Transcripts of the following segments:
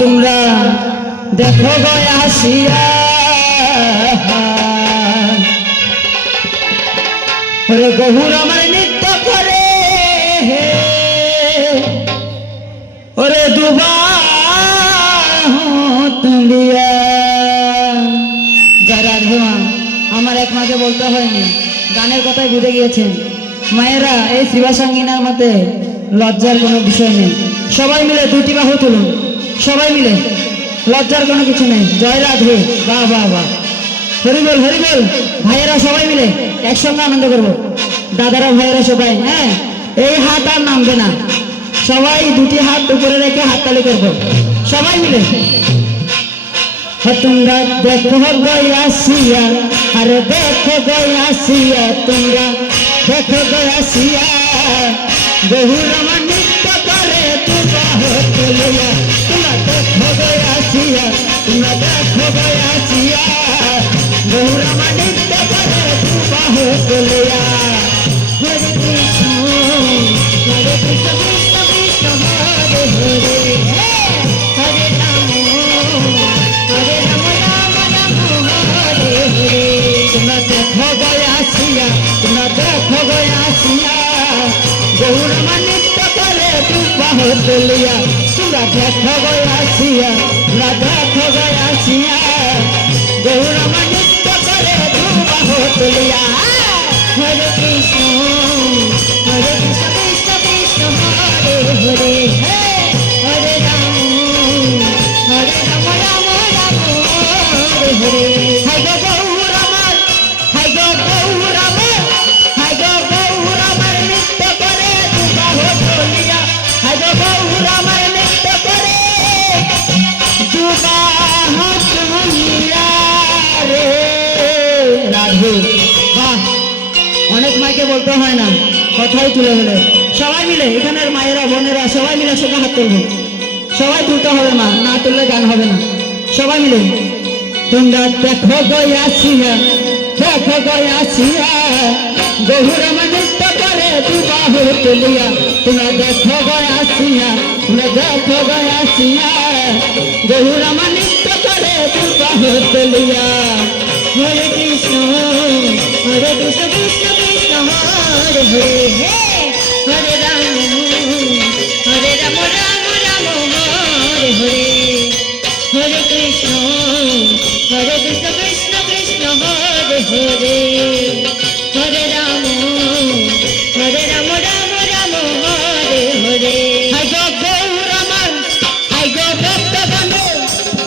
তোমরা দেখো গো আসিয়া ওরে গহুর আমার নৃত্য করে ওরে দুবা তুলিয়া যারা ধোয়া আমার এক মাকে বলতে হয়নি, গানের কথাই বুঝে গিয়েছেন। মায়েরা এই শিবাসাঙ্গিনার মধ্যে লজ্জার কোনো বিষয় নেই। সবাই মিলে দুটি বাহু তুলুন, সবাই মিলে, লজ্জার কোনো কিছু নেই। জয় রাধে, বাহ বাহ বাহ, হরিবল হরিবল। ভাইয়েরা সবাই মিলে একসঙ্গে আনন্দ করবো, দাদারা ভাইয়েরা সবাই। হ্যাঁ, এই হাত আর নামবে না, সবাই দুটি হাত উপরে রেখে হাততালি করবো সবাই মিলে। তোমরা দেখো গই আসিয়া, আরে দেখো গই আসিয়া, তোমরা দেখো গই আসিয়া বহুর আমার নৃত্য করে দুবাহ তুলিয়া। তোমরা দেখো গই আসিয়া, তোমরা দেখো গই আসিয়া বহুর আমার নৃত্য করে দুবাহ তুলিয়া। হরে কৃষ্ণ হরে কৃষ্ণ কৃষ্ণ কৃষ্ণ হরে হরে, হরে রাম হরে রাম রাম রাম হরে হরে। তোমরা দেখো গই আসিয়া, তোমরা দেখো গই আসিয়া গৌর আমার নৃত্য করে দুবাহ তুলিয়া। তোমরা দেখো গই আসিয়া, তোমরা দেখো গই আসিয়া গৌর আমার নৃত্য করে দুবাহ তুলিয়া। হরে কৃষ্ণ হরে কৃষ্ণ কৃষ্ণ কৃষ্ণ হরে হরে, হরে রাম রাম রাম হরে হরে। হাই গো গৌর আমার, হাই গো গৌর আমার, হাই গো গৌর আমার নৃত্য করে দুবাহ তুলিয়া। হাই গো গৌর আমার নৃত্য করে দুবাহ তুলিয়া রে রাধে। বাহ, অনেক মাইকে বলতে হয় না, কথাই তুলে হলে সবাই মিলে, এখানের মায়েরা বোনেরা সবাই মিলে সঙ্গে হাত তুলবো। সবাই তুলতে হবে, মা না তুললে গান হবে না। সবাই মিলে তোমরা দেখো গই আসিয়া, দেখো গই আসিয়া গহুর আমার নৃত্য করে দুবাহ তুলিয়া। তোমরা দেখো গই আসিয়া, তোমরা দেখো গই আসিয়া গহুর আমার নৃত্য করে দুবাহ তুলিয়া। হরে কৃষ্ণ হরে কৃষ্ণ কৃষ্ণ কৃষ্ণ হরে হরে, হরে রাম রাম রাম হরে হরে। হরে কৃষ্ণ কৃষ্ণ কৃষ্ণ হরে হরে, হরে রাম রাম রাম হরে হরে। হাই গো গৌর আমার, হাই গো ভক্তগণে,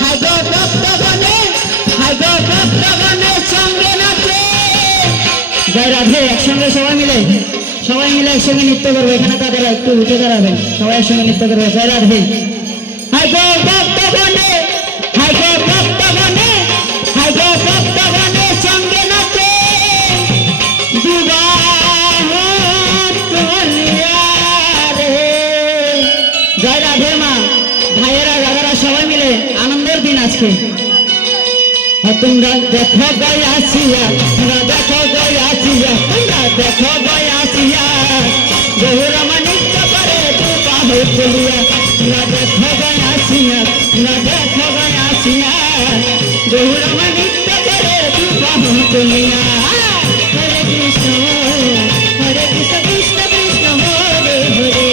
হাই গো ভক্তগণে, হাই গো ভক্তগণে সঙ্গে নাচে। জয় রাধে। একসঙ্গে সবাই মিলে, সবাই মিলে একসঙ্গে নৃত্য করবে। এখানে তাদের একটু উঠে দাঁড়াবেন, সবাই একসঙ্গে নৃত্য করবে। জয় রাধে। হাই গো ভক্তগণে, হাই গো ভক্তগণে, হাই গো ভক্তগণে সঙ্গে নাচে দুবাহ তুলিয়া রে। জয় রাধে মা। ভাইয়েরা দাদারা সবাই মিলে আনন্দের দিন আজকে। তোমরা দেখো গই আসিয়া, তোমরা দেখো গই আসিয়া, তোমরা দেখো গই আসিয়া গহুর আমার নৃত্য করে দুবাহ তুলিয়া। তোমরা দেখো গই আসিয়া, তোমরা দেখো গই আসিয়া গহুর আমার নৃত্য করে দুবাহ তুলিয়া। হরে কৃষ্ণ কৃষ্ণ কৃষ্ণ হরে হরে,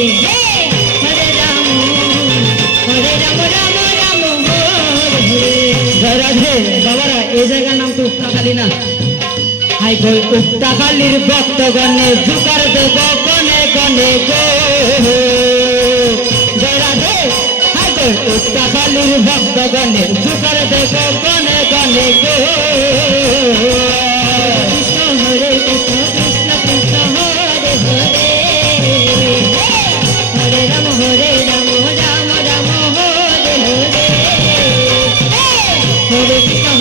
হরে রাম রাম রাম হরে হরে। জয় রাধে। বাবারা, এই জায়গার নাম তো উক্তাখালী না? হাই গো উক্তাখালীর ভক্তগণে জুকার দেব গনে গনে গো। জয় রাধে। হাই গো উক্তাখালীর ভক্তগণে জুকার দেব গনে গনে গো। কৃষ্ণ হরে কৃষ্ণ কৃষ্ণ কৃষ্ণ হরে হরে, হরে রাম রাম রাম হরে হরে। হরে কৃষ্ণ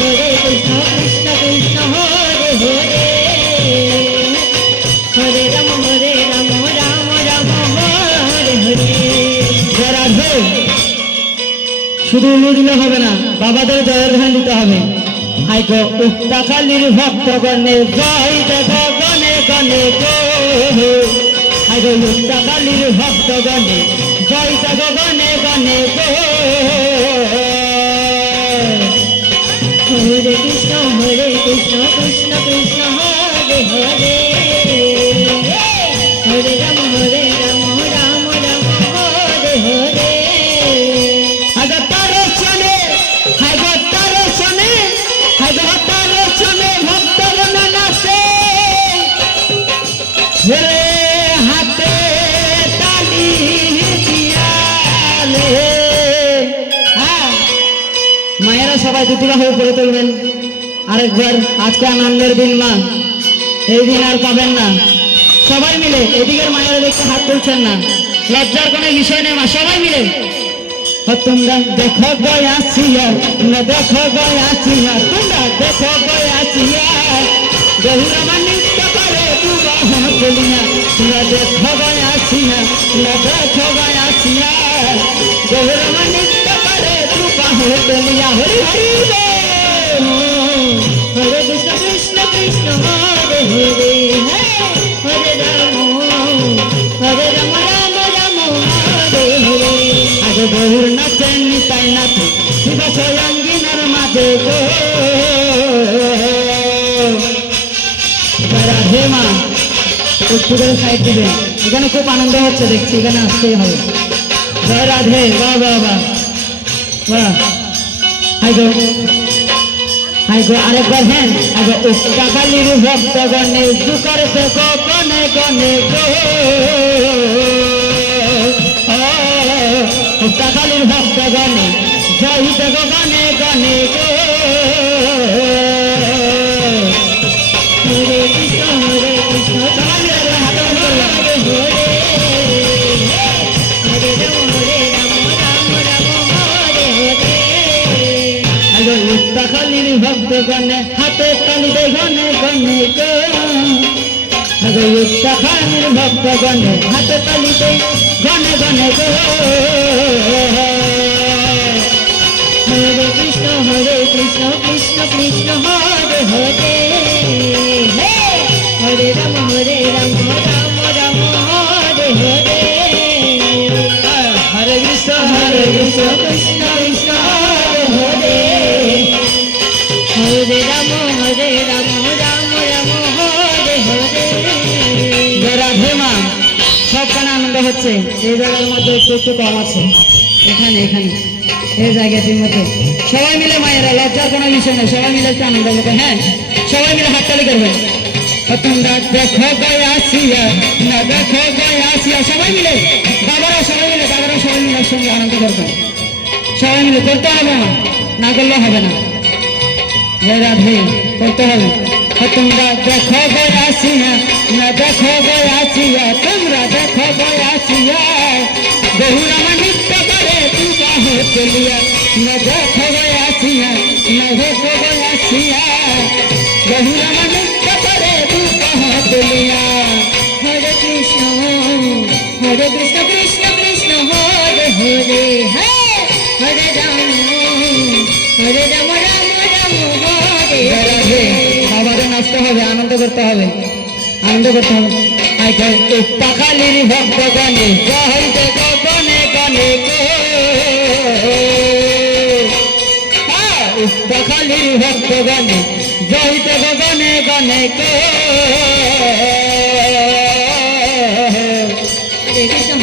কৃষ্ণ কৃষ্ণ হরে হরে, হরে রাম রাম রাম হরে হরে। জয় রাধে। শুধু উলু দিলে হবে না, বাবাদের জয়ের ধ্যান দিতে হবে। হাই গো উক্তাখালীর ভক্তগণে জয় দেব গনে গনে গো। হাই গো উক্তাখালীর ভক্তগণে জয় দেব গনে গনে গো। সবাই দুটিকা হয়ে পড়ে তুলবেন আরেকবার। আজকে আনন্দের দিন মা, এই দিন আর পাবেন না। সবাই মিলে এদিকের মায়েরা দেখতে হাত তুলছেন না, লজ্জার কোনো বিষয় নেই মা, সবাই মিলে। তোমরা দেখো গয়াসিয়া, তোমরা দেখো গয়াসিয়া, তোমরা দেখো গয়াসিয়া, বহুরামা নৃত্য করে দুবাহ তুলিয়া। তোমরা দেখো গয়াসিয়া, তোমরা দেখো গয়াসিয়া, বহুরামা নৃত্য করে দুবাহ তুলিয়া। হরি হরি বল, হরে কৃষ্ণ কৃষ্ণ কৃষ্ণ হরে হরে, হরে রাম হরে রাম রাম রাম হরে হরে। আগে বহুর নাচেন নিতাই নাচে শিবা সয়ঙ্গিনার মাঝে গো। রাধে মা, একটু করে সাইড দিবেন, এখানে খুব আনন্দ হচ্ছে দেখছি, এখানে আসতেই হবে। জয় রাধে, বাহ বাহ বাহ বাহ। হাই গো হাই গো, আরেকবার হ্যাঁ। আগে উক্তাকালীর ভক্তগণে জুকার দেখো গনে গনে গো, উক্তাকালীর ভক্তগণে জয় দেখো গনে গনে গো। হরে কৃষ্ণ হরে কৃষ্ণ, সবাই মিলে হাতে হাতে বললাম। হরে রাম হরে রাম রাম রাম হরে হরে। আগে উক্তাকালীর ভক্তগণে হাতে তালি দে গনে গনে গো। আগে উক্তাকালীর ভক্তগণে হাতে তালি দে গনে গনে গো। হরে কৃষ্ণ কৃষ্ণ কৃষ্ণ হরে হরে, হরে রাম রাম রাম হরে হরে। হরে কৃষ্ণ কৃষ্ণ কৃষ্ণ হরে হরে, হরে রাম রাম রাম হরে হরে। রাধে মা, সবখানে আনন্দ হচ্ছে, এই জায়গার মধ্যে একটু একটু কম আছে, এখানে এখানে এই জায়গাটির মধ্যে। সবাই মিলে মায়েরা, লজ্জার কোনো বিষয় নেই, সবাই মিলে একটু আনন্দ করবেন। হ্যাঁ, সবাই মিলে হাততালি করবেন। তোমরা দেখো গয়াসিয়া, না দেখো গয়াসিয়া, সবাই মিলে বাবারা, সবাই মিলে বাবারা, সবাই মিলে একসঙ্গে আনন্দ করবেন। সবাই মিলে করতে হবে, না করলে হবে না। জয় রাধে, করতে হবে। তোমরা দেখো গয়াসিয়া, না দেখো গয়াসিয়া, তোমরা দেখো গয়াসিয়া, বহুরামা নৃত্য করে দুবাহ তুলিয়া। না দেখো গয়াসিয়া, না দেখো গয়াসিয়া, বহুরামা নৃত্য করে দুবাহ তুলিয়া। হরে কৃষ্ণ কৃষ্ণ কৃষ্ণ হরে হরে, হরে রাম রাম রাম হরে হরে। বাবারে নাচতে হবে, আনন্দ করতে হবে, আনন্দ করতে হবে। উক্তাকালীর ভক্তগণে জয় দেখো গনে গনে গো, উক্তাকালীর ভক্তগণে জয় দেখো গনে গনে গো।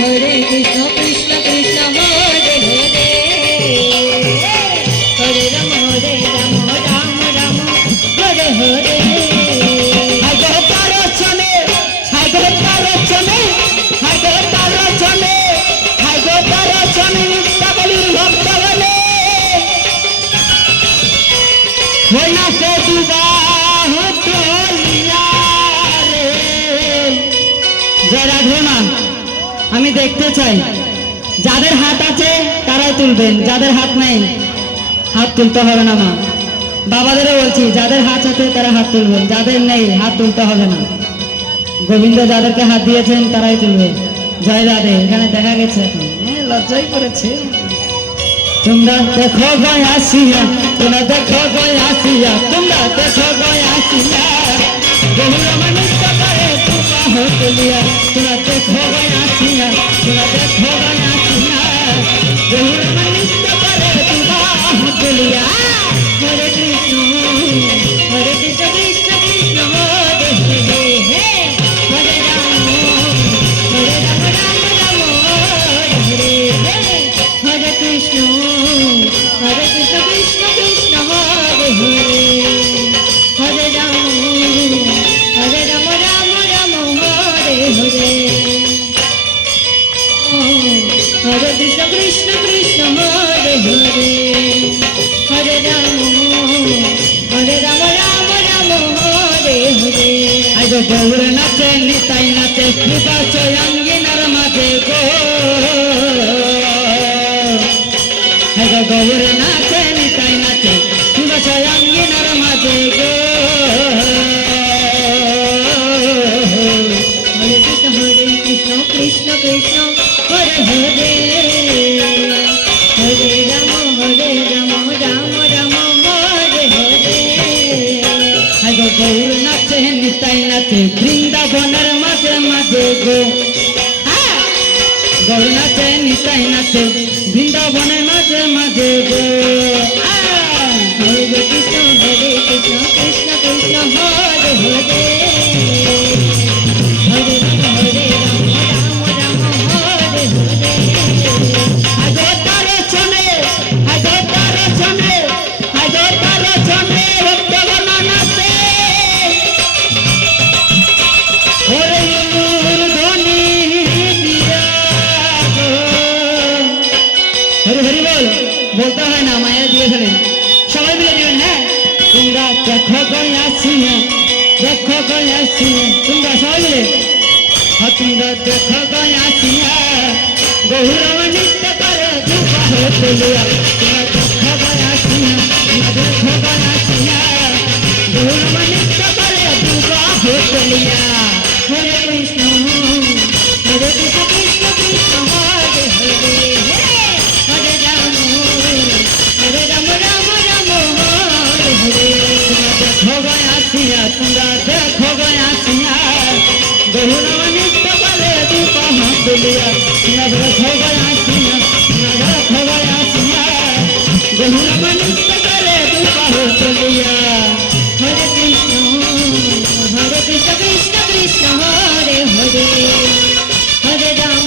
হরে কৃষ্ণ কৃষ্ণ কৃষ্ণ হরে হরে, হরে রাম রাম রাম হরে হরে। আমি দেখতে চাই, যাদের হাত আছে তারাই তুলবেন, যাদের হাত নেই হাত তুলতে হবে না মা। বাবাদেরও বলছি, যাদের হাত আছে তারা হাত তুলবেন, যাদের নেই হাত তুলতে হবে না। গোবিন্দ যাদেরকে হাত দিয়েছেন তারাই তুলবে। জয় রাধে, এখানে দেখা গেছে, লজ্জাই করেছে। তোমরা দেখো গয়াসিয়া, তোমরা দেখো গয়াসিয়া, তোমরা দেখো গয়াসিয়া, বহুরামা নৃত্য করে দুবাহ তুলিয়া। তোমরা দেখো গয়াসিয়া, তোমরা দেখো গয়াসিয়া, বহুরামা নৃত্য করে দুবাহ তুলিয়া। হরে কৃষ্ণ কৃষ্ণ কৃষ্ণ হরে হরে, হরে রাম রাম রাম হরে হরে। হরে কৃষ্ণ কৃষ্ণ কৃষ্ণ হরে হরে, হরে রাম রাম রাম হরে হরে। গো গৌর নাচে নিতাই নাচে কৃপা চয়াঙ্গিনার মাঝে গো গো গৌর নাচে নিতাই নাচে কৃপা চয়াঙ্গিনার মাঝে গো হরে কৃষ্ণ কৃষ্ণ কৃষ্ণ হরে হরে হরে রাম রাম রাম হরে হরে গো গৌর নাচে নিতাই নাচে বৃন্দাবনের মাঝে মাঝে গো গৌর নাচে নিতাই নাচে বৃন্দাবনের মাঝে মাঝে গো হরে কৃষ্ণ কৃষ্ণ কৃষ্ণ হরে হরে হরে রাম রাম হরে হরে আজো তারে চনে ভক্তগণ নাচে ওরে ধ্বনি দিয়া গো হরি হরি বল বলতে হয় না মায়ের দিয়ে ফেলেন সবাই মিলে দিবেন হ্যাঁ তোমরা দেখো গয়াসিয়া তোমরা সবাই মিলে তোমরা দেখো গয়াসিয়া গৌরব নৃত্য করে দুবাহ তুলিয়া তোমরা দেখো গয়াসিয়া গৌরব নৃত্য করে দুবাহ তুলিয়া হরে কৃষ্ণ কৃষ্ণ কৃষ্ণ হরে হরে হরে রাম রাম হরে হরে দেখো গয়াসিয়া তোমরা দেখো গয়াসিয়া গৌরব নৃত্য করে দুবাহ তুলিয়া তোমরা দেখো গয়াসিয়া গৌরব নৃত্য করে দুবাহ তুলিয়া হরে কৃষ্ণ কৃষ্ণ কৃষ্ণ হরে হরে হরে রাম